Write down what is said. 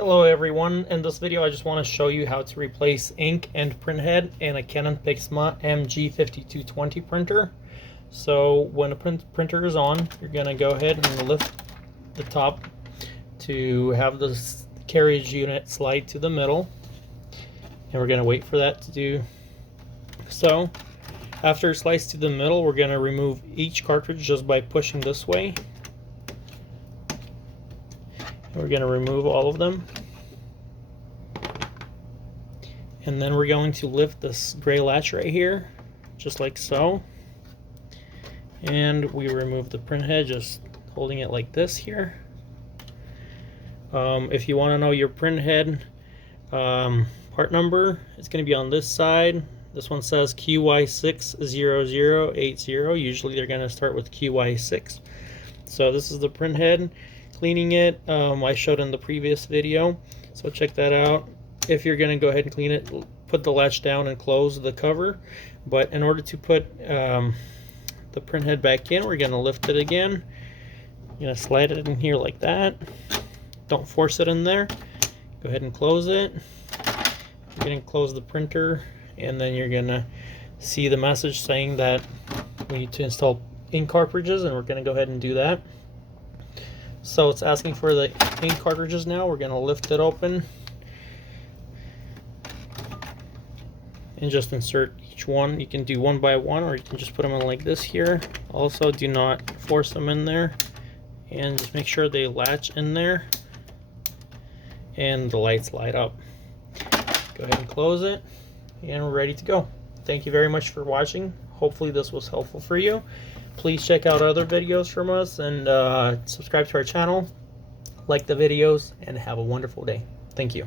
Hello everyone, in this video I just want to show you how to replace ink and print head in a Canon PIXMA MG5220 printer. So when the printer is on, you're going to go ahead and lift the top to have the carriage unit slide to the middle, and we're going to wait for that to do so. After it slides to the middle, we're going to remove each cartridge just by pushing this way. We're going to remove all of them, and then we're going to lift this gray latch right here just like so, and we remove the print head just holding it like this here. If you want to know your print head part number, it's going to be on this side. This one says QY60080. Usually they're going to start with QY6. So this is the print head. Cleaning it, I showed in the previous video, so check that out. If you're going to go ahead and clean it, put the latch down and close the cover. But in order to put the print head back in, we're going to lift it again. You're going to slide it in here like that. Don't force it in there. Go ahead and close it. You're going to close the printer, and then you're going to see the message saying that we need to install ink cartridges, and we're going to go ahead and do that. So it's asking for the ink cartridges now. We're going to lift it open and just insert each one. You can do one by one, or you can just put them in like this here. Also, do not force them in there, and just make sure they latch in there and the lights light up. Go ahead and close it, and we're ready to go. Thank you very much for watching. Hopefully this was helpful for you. Please check out other videos from us, and subscribe to our channel, like the videos, and have a wonderful day. Thank you.